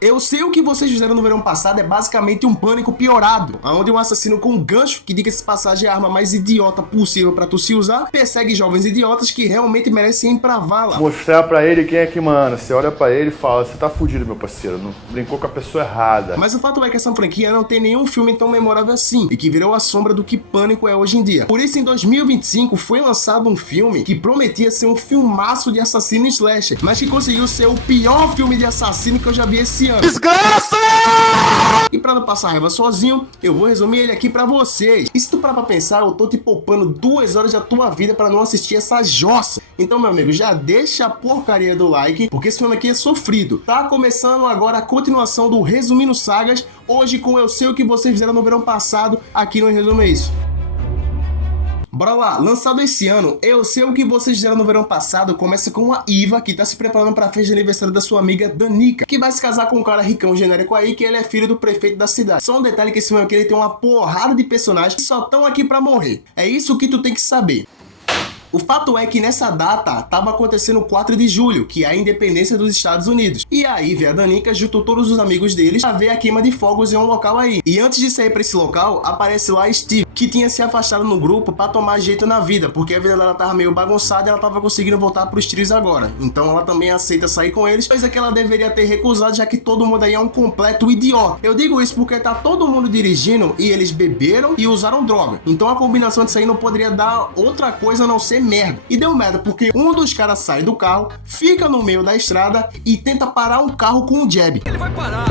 Eu Sei O Que Vocês Fizeram no Verão Passado é basicamente um Pânico piorado, onde um assassino com um gancho, que diga-se de passagem é a arma mais idiota possível pra tu se usar, persegue jovens idiotas que realmente merecem ir pra vala. Mostrar pra ele quem é que manda. Você olha pra ele e fala, você tá fudido, meu parceiro, não brincou com a pessoa errada. Mas o fato é que essa franquia não tem nenhum filme tão memorável assim, e que virou a sombra do que Pânico é hoje em dia. Por isso, em 2025, foi lançado um filme que prometia ser um filmaço de assassino e slasher, mas que conseguiu ser o pior filme de assassino que eu já vi esse ano. Desgraça! E pra não passar raiva sozinho, eu vou resumir ele aqui pra vocês. E se tu parar pra pensar, eu tô te poupando 2 horas da tua vida pra não assistir essa jossa. Então, meu amigo, já deixa a porcaria do like, porque esse filme aqui é sofrido. Tá começando agora a continuação do Resumindo Sagas, hoje com Eu Sei O Que Vocês Fizeram no Verão Passado, aqui no Resumo É Isso. Bora lá, lançado esse ano, Eu Sei O Que Vocês Fizeram no Verão Passado começa com a Iva, que tá se preparando pra festa de aniversário da sua amiga Danica, que vai se casar com um cara ricão genérico aí, que ele é filho do prefeito da cidade. Só um detalhe que esse filme aqui ele tem uma porrada de personagens que só estão aqui pra morrer. É isso que tu tem que saber. O fato é que nessa data tava acontecendo o 4 de julho, que é a independência dos Estados Unidos. E a Ivy e a Danica juntou todos os amigos deles pra ver a queima de fogos em um local aí. E antes de sair pra esse local, aparece lá Steve, que tinha se afastado no grupo pra tomar jeito na vida, porque a vida dela tava meio bagunçada e ela tava conseguindo voltar pros trilhos agora. Então ela também aceita sair com eles, coisa que ela deveria ter recusado, já que todo mundo aí é um completo idiota. Eu digo isso porque tá todo mundo dirigindo e eles beberam e usaram droga. Então a combinação disso aí não poderia dar outra coisa a não ser merda. E deu merda porque um dos caras sai do carro, fica no meio da estrada e tenta parar um carro com um jab. Ele vai parar!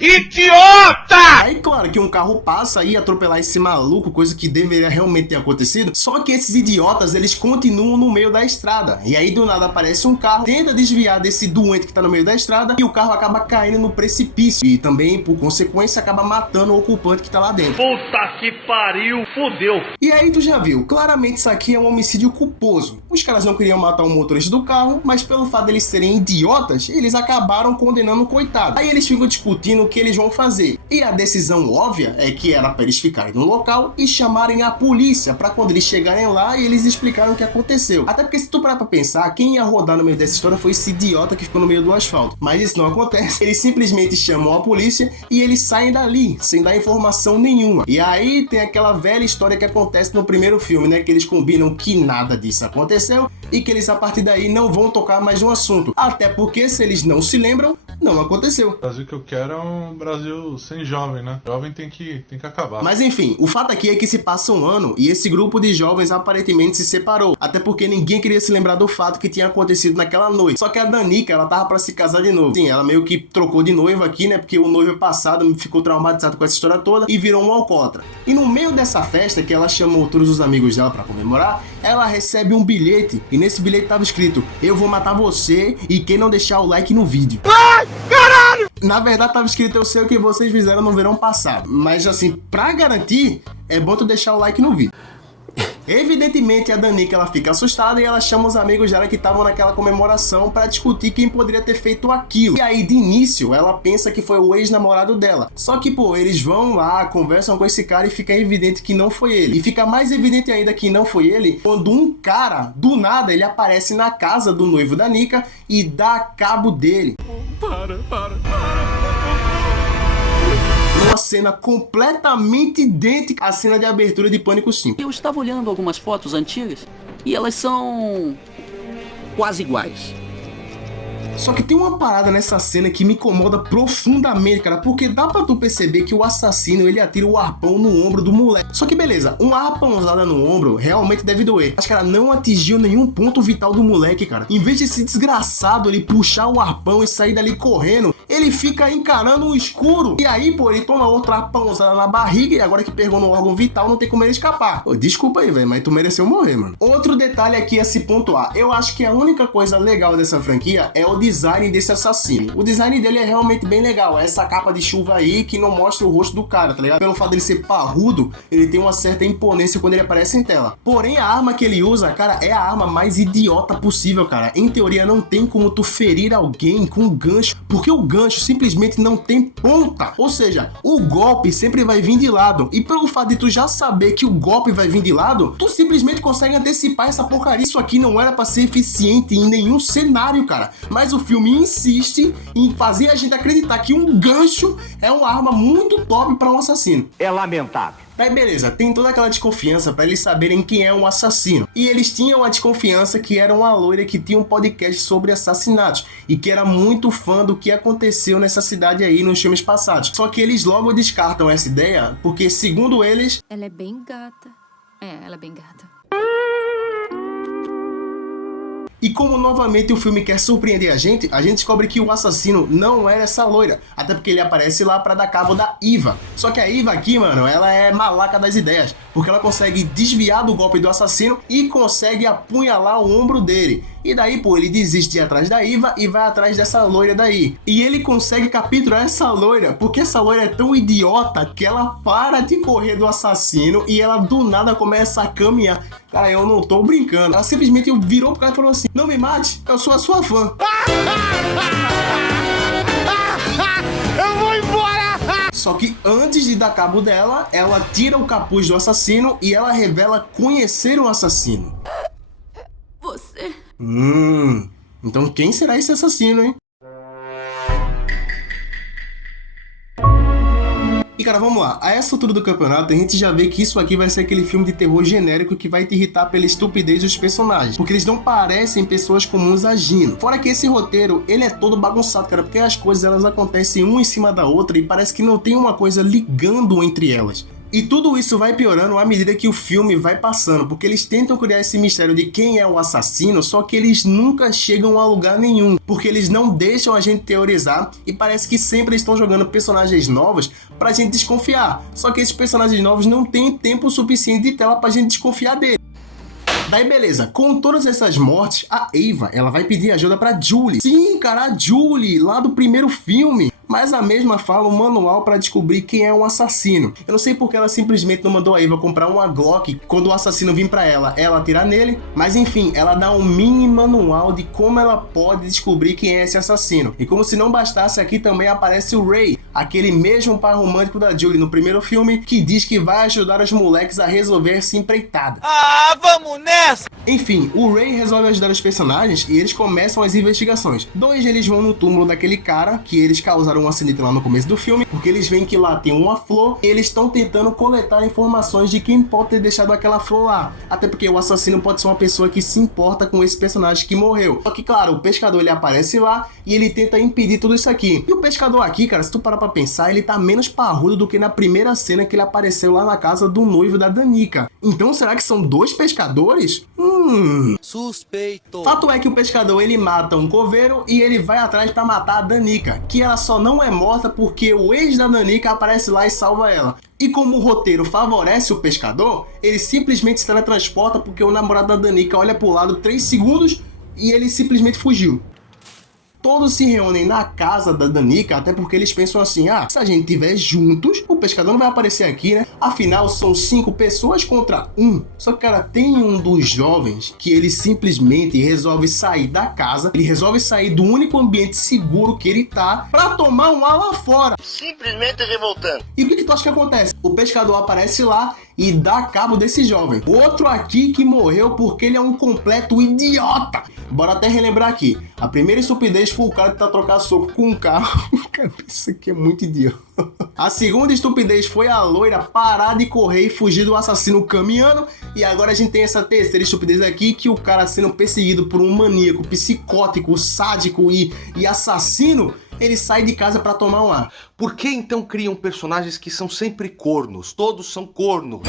Idiota! Aí, claro que um carro passa e atropelar esse maluco, coisa que deveria realmente ter acontecido, só que esses idiotas, eles continuam no meio da estrada. E aí, do nada, aparece um carro, tenta desviar desse doente que tá no meio da estrada e o carro acaba caindo no precipício. E também, por consequência, acaba matando o ocupante que tá lá dentro. Puta que pariu, fudeu. E aí, tu já viu, claramente isso aqui é um homicídio culposo. Os caras não queriam matar o motorista do carro, mas pelo fato deles serem idiotas, eles acabaram condenando o coitado. Aí eles ficam discutindo o que eles vão fazer. E a decisão óbvia é que era para eles ficarem no local e chamarem a polícia para quando eles chegarem lá e eles explicarem o que aconteceu. Até porque se tu parar pra pensar, quem ia rodar no meio dessa história foi esse idiota que ficou no meio do asfalto. Mas isso não acontece. Eles simplesmente chamam a polícia e eles saem dali, sem dar informação nenhuma. E aí tem aquela velha história que acontece no primeiro filme, né? Que eles combinam que nada disso aconteceu e que eles a partir daí não vão tocar mais no assunto. Até porque se eles não se lembram, não aconteceu. O Brasil que eu quero é um Brasil sem jovem, né? Jovem tem que acabar. Mas enfim, o fato aqui é que se passa um ano e esse grupo de jovens aparentemente se separou. Até porque ninguém queria se lembrar do fato que tinha acontecido naquela noite. Só que a Danica, ela tava pra se casar de novo. Sim, ela meio que trocou de noiva aqui, né? Porque o noivo passado ficou traumatizado com essa história toda e virou um alcoólatra. E no meio dessa festa, que ela chamou todos os amigos dela pra comemorar, ela recebe um bilhete. E nesse bilhete tava escrito: eu vou matar você e quem não deixar o like no vídeo. Ai, caralho! Na verdade tava escrito: eu sei o que vocês fizeram no verão passado. Mas assim, pra garantir, é bom tu deixar o like no vídeo. Evidentemente a Danica ela fica assustada e ela chama os amigos dela que estavam naquela comemoração pra discutir quem poderia ter feito aquilo. E aí de início ela pensa que foi o ex-namorado dela. Só que pô, eles vão lá, conversam com esse cara e fica evidente que não foi ele. E fica mais evidente ainda que não foi ele quando um cara, do nada, ele aparece na casa do noivo da Nica e dá cabo dele. Para. Uma cena completamente idêntica à cena de abertura de Pânico 5. Eu estava olhando algumas fotos antigas e elas são quase iguais. Só que tem uma parada nessa cena que me incomoda profundamente, cara, porque dá pra tu perceber que o assassino, ele atira o arpão no ombro do moleque. Só que beleza, uma arpãozada no ombro realmente deve doer. Mas, cara, não atingiu nenhum ponto vital do moleque, cara. Em vez de esse desgraçado ele puxar o arpão e sair dali correndo, ele fica encarando o escuro. E aí, pô, ele toma outra arpãozada na barriga e agora que pegou no órgão vital, não tem como ele escapar. Pô, desculpa aí, velho, mas tu mereceu morrer, mano. Outro detalhe aqui a se pontuar. Eu acho que a única coisa legal dessa franquia é o design desse assassino. O design dele é realmente bem legal. É essa capa de chuva aí que não mostra o rosto do cara, tá ligado? Pelo fato dele ser parrudo, ele tem uma certa imponência quando ele aparece em tela. Porém, a arma que ele usa, cara, é a arma mais idiota possível, cara. Em teoria, não tem como tu ferir alguém com um gancho, porque o gancho gancho simplesmente não tem ponta. Ou seja, o golpe sempre vai vir de lado. E pelo fato de tu já saber que o golpe vai vir de lado, tu simplesmente consegue antecipar essa porcaria. Isso aqui não era pra ser eficiente em nenhum cenário, cara. Mas o filme insiste em fazer a gente acreditar que um gancho é uma arma muito top pra um assassino. É lamentável. Daí beleza, tem toda aquela desconfiança pra eles saberem quem é um assassino. E eles tinham a desconfiança que era uma loira que tinha um podcast sobre assassinatos e que era muito fã do que aconteceu nessa cidade aí nos filmes passados. Só que eles logo descartam essa ideia porque, segundo eles... Ela é bem gata. Ela é bem gata. E como novamente o filme quer surpreender a gente descobre que o assassino não era essa loira. Até porque ele aparece lá pra dar cabo da Eva. Só que a Eva aqui, mano, ela é malaca das ideias. Porque ela consegue desviar do golpe do assassino e consegue apunhalar o ombro dele. E daí, pô, ele desiste de ir atrás da Eva e vai atrás dessa loira daí. E ele consegue capturar essa loira, porque essa loira é tão idiota que ela para de correr do assassino e ela do nada começa a caminhar. Cara, eu não tô brincando. Ela simplesmente virou pro cara e falou assim: não me mate, eu sou a sua fã. Eu vou embora! Só que antes de dar cabo dela, ela tira o capuz do assassino e ela revela conhecer o assassino. Você... Então quem será esse assassino, hein? E cara, vamos lá, a essa altura do campeonato a gente já vê que isso aqui vai ser aquele filme de terror genérico que vai te irritar pela estupidez dos personagens, porque eles não parecem pessoas comuns agindo. Fora que esse roteiro, ele é todo bagunçado, cara, porque as coisas elas acontecem uma em cima da outra e parece que não tem uma coisa ligando entre elas. E tudo isso vai piorando à medida que o filme vai passando, porque eles tentam criar esse mistério de quem é o assassino, só que eles nunca chegam a lugar nenhum, porque eles não deixam a gente teorizar e parece que sempre estão jogando personagens novos pra gente desconfiar. Só que esses personagens novos não têm tempo suficiente de tela pra gente desconfiar deles. Daí beleza, com todas essas mortes, a Eva, ela vai pedir ajuda pra Julie. Sim, cara, a Julie, lá do primeiro filme. Mas a mesma fala um manual pra descobrir quem é um assassino. Eu não sei porque ela simplesmente não mandou a Eva comprar uma Glock quando o assassino vir pra ela atirar nele. Mas enfim, ela dá um mini manual de como ela pode descobrir quem é esse assassino. E como se não bastasse, aqui também aparece o Ray, aquele mesmo par romântico da Julie no primeiro filme, que diz que vai ajudar os moleques a resolver essa empreitada. Ah, vamos nessa! Enfim, o Ray resolve ajudar os personagens e eles começam as investigações. Dois deles vão no túmulo daquele cara que eles causaram um acidente lá no começo do filme, porque eles veem que lá tem uma flor e eles estão tentando coletar informações de quem pode ter deixado aquela flor lá. Até porque o assassino pode ser uma pessoa que se importa com esse personagem que morreu. Só que, claro, o pescador ele aparece lá e ele tenta impedir tudo isso aqui. E o pescador aqui, cara, se tu parar pra pensar, ele tá menos parrudo do que na primeira cena que ele apareceu lá na casa do noivo da Danica. Então será que são dois pescadores? Suspeito. Fato é que o pescador ele mata um coveiro e ele vai atrás pra matar a Danica, que ela só não é morta porque o ex da Danica aparece lá e salva ela. E como o roteiro favorece o pescador, ele simplesmente se teletransporta porque o namorado da Danica olha pro lado 3 segundos e ele simplesmente fugiu. Todos se reúnem na casa da Danica, até porque eles pensam assim, se a gente estiver juntos, o pescador não vai aparecer aqui, né? Afinal, são 5 pessoas contra 1. Só que, cara, tem um dos jovens que ele simplesmente resolve sair da casa, ele resolve sair do único ambiente seguro que ele tá, pra tomar um ar lá fora. Simplesmente revoltante. E o que tu acha que acontece? O pescador aparece lá e dá cabo desse jovem. Outro aqui que morreu porque ele é um completo idiota. Bora até relembrar aqui. A primeira estupidez foi o cara tentar trocar soco com um carro. Cara, isso aqui é muito idiota. A segunda estupidez foi a loira parar de correr e fugir do assassino caminhando. E agora a gente tem essa terceira estupidez aqui, que o cara sendo perseguido por um maníaco, psicótico, sádico e assassino, ele sai de casa pra tomar um ar. Por que então criam personagens que são sempre cornos? Todos são cornos.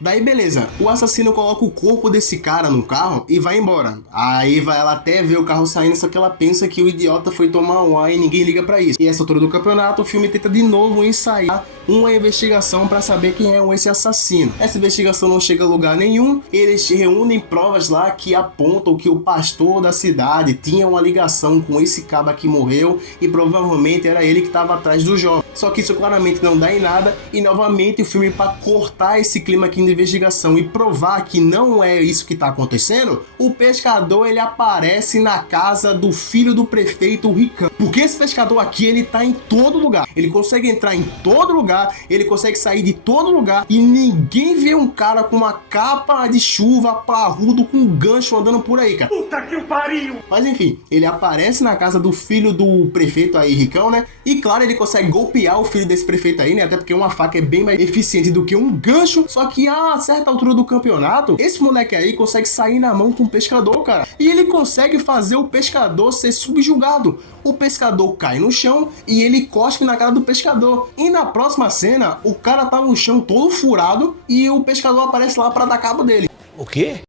Daí beleza, o assassino coloca o corpo desse cara no carro e vai embora. A Eva, ela até vê o carro saindo, só que ela pensa que o idiota foi tomar um ar e ninguém liga pra isso. E essa altura do campeonato, o filme tenta de novo ensaiar uma investigação pra saber quem é esse assassino. Essa investigação não chega a lugar nenhum, eles reúnem provas lá que apontam que o pastor da cidade tinha uma ligação com esse caba que morreu e provavelmente era ele que estava atrás do jovem. Só que isso claramente não dá em nada e novamente o filme, pra cortar esse clima aqui de investigação e provar que não é isso que tá acontecendo, o pescador ele aparece na casa do filho do prefeito ricão. Porque esse pescador aqui, ele tá em todo lugar. Ele consegue entrar em todo lugar, ele consegue sair de todo lugar e ninguém vê um cara com uma capa de chuva parrudo com um gancho andando por aí, cara. Puta que pariu! Mas enfim, ele aparece na casa do filho do prefeito aí ricão, né? E claro, ele consegue golpear o filho desse prefeito aí, né? Até porque uma faca é bem mais eficiente do que um gancho. Só que a certa altura do campeonato, esse moleque aí consegue sair na mão com o pescador, cara. E ele consegue fazer o pescador ser subjugado. O pescador cai no chão e ele cospe na cara do pescador. E na próxima cena, o cara tá no chão todo furado e o pescador aparece lá pra dar cabo dele. O quê?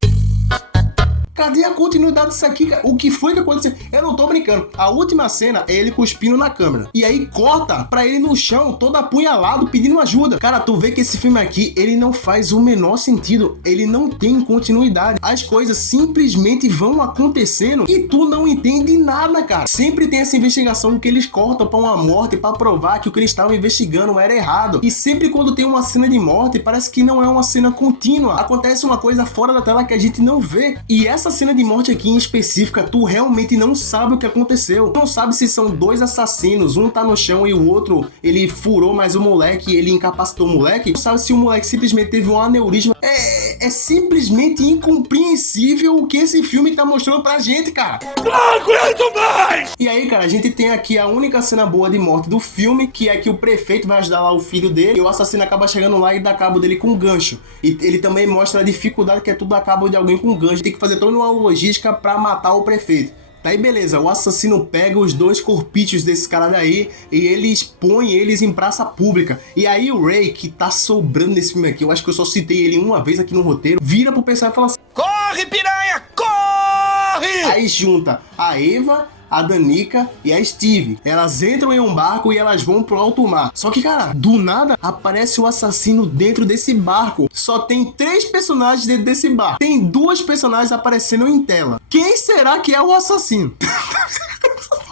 Cadê a continuidade disso aqui, cara? O que foi que aconteceu? Eu não tô brincando. A última cena é ele cuspindo na câmera. E aí corta pra ele no chão, todo apunhalado, pedindo ajuda. Cara, tu vê que esse filme aqui, ele não faz o menor sentido. Ele não tem continuidade. As coisas simplesmente vão acontecendo e tu não entende nada, cara. Sempre tem essa investigação que eles cortam pra uma morte pra provar que o que eles estavam investigando era errado. E sempre quando tem uma cena de morte, parece que não é uma cena contínua. Acontece uma coisa fora da tela que a gente não vê. E essa cena de morte aqui em específica, tu realmente não sabe o que aconteceu. Tu não sabe se são dois assassinos, um tá no chão e o outro, ele furou mais o moleque e ele incapacitou o moleque. Tu sabe se o moleque simplesmente teve um aneurisma. É simplesmente incompreensível o que esse filme tá mostrando pra gente, cara. Não aguento mais! E aí, cara, a gente tem aqui a única cena boa de morte do filme, que é que o prefeito vai ajudar lá o filho dele e o assassino acaba chegando lá e dá cabo dele com um gancho. E ele também mostra a dificuldade que é tudo dar cabo de alguém com um gancho. Tem que fazer toda uma logística pra matar o prefeito. Daí beleza, o assassino pega os dois corpíceos desse cara daí e ele expõe eles em praça pública. E aí o Ray, que tá sobrando nesse filme aqui, eu acho que eu só citei ele uma vez aqui no roteiro, vira pro pessoal e fala assim: Corre, piranha, corre! Aí junta a Eva, a Danica e a Steve. Elas entram em um barco e elas vão pro alto mar. Só que, cara, do nada aparece o assassino dentro desse barco. Só tem 3 personagens dentro desse barco. Tem 2 personagens aparecendo em tela. Quem será que é o assassino?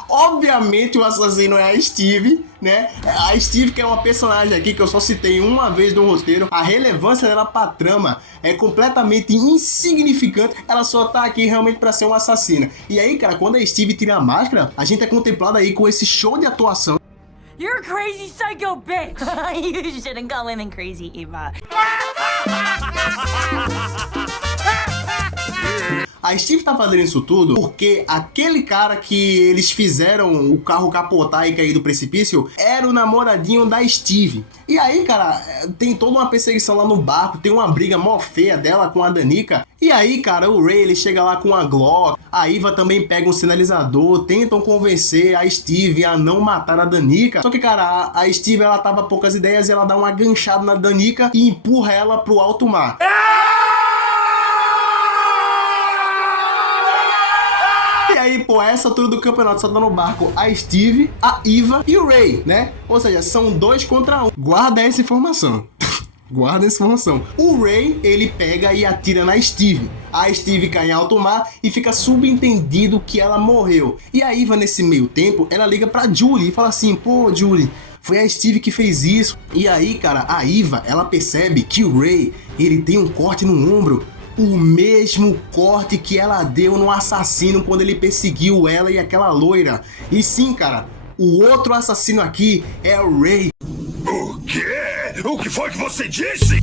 Obviamente o assassino é a Steve, né? A Steve, que é uma personagem aqui que eu só citei uma vez no roteiro. A relevância dela pra trama é completamente insignificante. Ela só tá aqui realmente pra ser uma assassina. E aí, cara, quando a Steve tira a máscara, a gente é contemplado aí com esse show de atuação. You're a crazy psycho bitch! You shouldn't call women crazy, Eva. A Steve tá fazendo isso tudo porque aquele cara que eles fizeram o carro capotar e cair do precipício era o namoradinho da Steve. E aí, cara, tem toda uma perseguição lá no barco, tem uma briga mó feia dela com a Danica. E aí, cara, o Ray, ele chega lá com a Glock, a Eva também pega um sinalizador, tentam convencer a Steve a não matar a Danica. Só que, cara, a Steve, ela tava poucas ideias e ela dá uma ganchada na Danica e empurra ela pro alto mar. E aí, pô, essa altura do campeonato só tá no barco a Steve, a Eva e o Ray, né? Ou seja, são 2 contra 1. Guarda essa informação. Guarda essa informação. O Ray, ele pega e atira na Steve. A Steve cai em alto mar e fica subentendido que ela morreu. E a Eva, nesse meio tempo, ela liga pra Julie e fala assim: pô, Julie, foi a Steve que fez isso. E aí, cara, a Eva, ela percebe que o Ray, ele tem um corte no ombro. O mesmo corte que ela deu no assassino quando ele perseguiu ela e aquela loira. E sim, cara, o outro assassino aqui é o Ray. O quê? O que foi que você disse?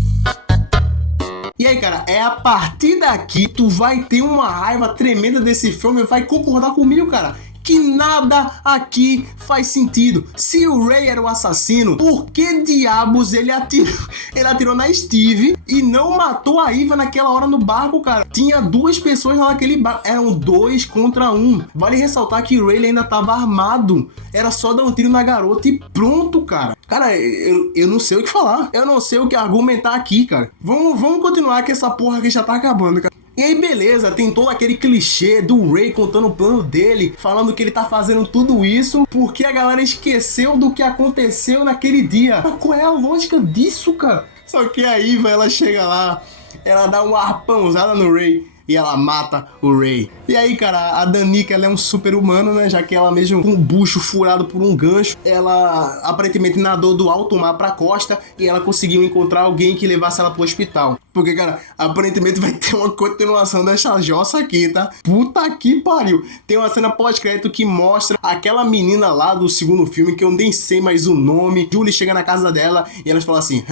E aí, cara, é a partir daqui tu vai ter uma raiva tremenda desse filme e vai concordar comigo, cara, que nada aqui faz sentido. Se o Ray era o assassino, por que diabos ele atirou na Steve e não matou a Eva naquela hora no barco, cara? Tinha 2 pessoas lá naquele barco, eram 2 contra 1. Vale ressaltar que o Ray ainda tava armado, era só dar um tiro na garota e pronto, cara. Cara, eu não sei o que falar, eu não sei o que argumentar aqui, cara. Vamos continuar que essa porra aqui já tá acabando, cara. E aí, beleza, tem todo aquele clichê do Ray contando o plano dele, falando que ele tá fazendo tudo isso porque a galera esqueceu do que aconteceu naquele dia. Mas qual é a lógica disso, cara? Só que a Eva, ela chega lá, ela dá uma arpãozada no Ray e ela mata o Ray. E aí, cara, a Danica, ela é um super-humano, né? Já que ela mesmo com um bucho furado por um gancho, ela aparentemente nadou do alto mar pra costa e ela conseguiu encontrar alguém que levasse ela pro hospital. Porque, cara, aparentemente vai ter uma continuação dessa jossa aqui, tá? Puta que pariu. Tem uma cena pós-crédito que mostra aquela menina lá do segundo filme, que eu nem sei mais o nome. Julie chega na casa dela e elas falam assim,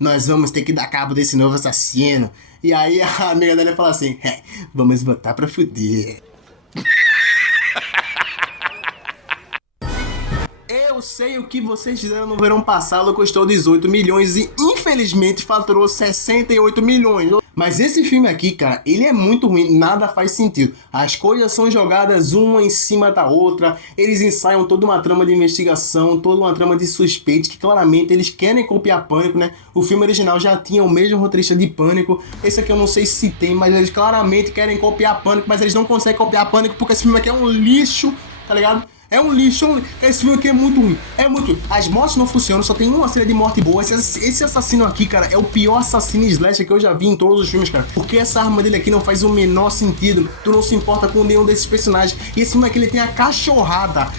nós vamos ter que dar cabo desse novo assassino. E aí a amiga dela fala assim, vamos botar pra fuder. Eu sei o que vocês fizeram no verão passado, custou 18 milhões e infelizmente faturou 68 milhões. Mas esse filme aqui, cara, ele é muito ruim, nada faz sentido. As coisas são jogadas uma em cima da outra, eles ensaiam toda uma trama de investigação, toda uma trama de suspeito, que claramente eles querem copiar Pânico, né? O filme original já tinha o mesmo roteirista de Pânico, esse aqui eu não sei se tem, mas eles claramente querem copiar Pânico, mas eles não conseguem copiar Pânico porque esse filme aqui é um lixo, tá ligado? É um lixo, esse filme aqui é muito ruim, As mortes não funcionam, só tem uma cena de morte boa. Esse assassino aqui, cara, é o pior assassino slasher que eu já vi em todos os filmes, cara. Porque essa arma dele aqui não faz o menor sentido, tu não se importa com nenhum desses personagens. E esse filme aqui, ele tem a cachorrada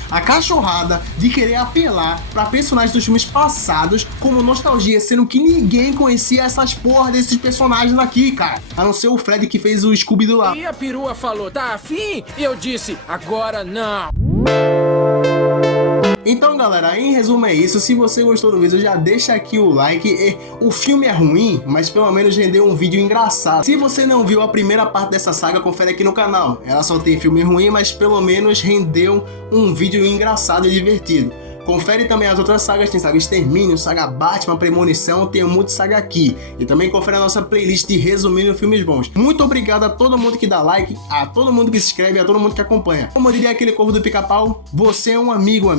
de querer apelar pra personagens dos filmes passados como nostalgia, sendo que ninguém conhecia essas porra desses personagens aqui, cara. A não ser o Fred que fez o Scooby-Doo lá. E a perua falou, tá afim? E eu disse, agora não. Então, galera, em resumo é isso. Se você gostou do vídeo, já deixa aqui o like. O filme é ruim, mas pelo menos rendeu um vídeo engraçado. Se você não viu a primeira parte dessa saga, confere aqui no canal. Ela só tem filme ruim, mas pelo menos rendeu um vídeo engraçado e divertido. Confere também as outras sagas, tem saga Extermínio, saga Batman, Premonição, tem um monte de saga aqui. E também confere a nossa playlist de resumindo filmes bons. Muito obrigado a todo mundo que dá like, a todo mundo que se inscreve, a todo mundo que acompanha. Como diria aquele corvo do Pica-Pau, você é um amigo.